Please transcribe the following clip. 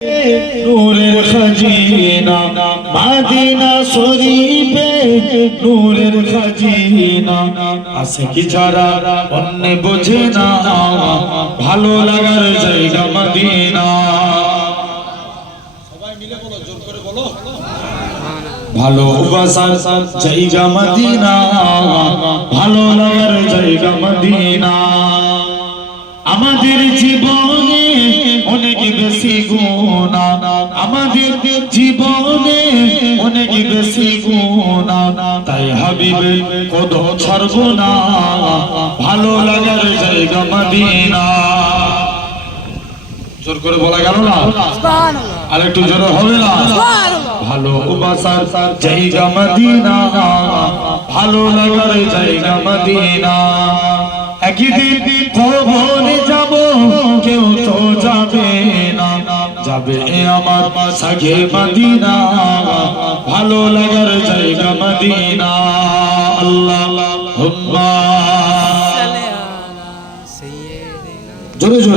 নূরের খাজিনা মদিনা শরীফে নূরের খাজিনা আছে কি যারা অন্য বোঝে না ভালো লাগার জায়গা মদিনা সবাই মিলে বলো জোর করে বলো ভালোবাসার জায়গা মদিনা ভালো লাগার জায়গা মদিনা আমাদের জীবনে অনেক বেশি গুনাহ আমাদের জীবনে অনেক বেশি গুনাহ তাই হাবিবের কদম ছাড়ব না ভালো লাগার জায়গা মদিনা জোর করে বলা গেল না সুবহানাল্লাহ আর একটু জোরে হবে না সুবহানাল্লাহ ভালোবাসার জায়গা মদিনা ভালো লাগার জায়গা মদিনা একদিন কবরে যাব কেউ তো যাবে না যাবে আমার সাথে মদিনা ভালো লাগার জায়গা মদিনা আল্লাহুম্মা সাল্লি আলা সাইয়্যিদিনা জোরে জোরে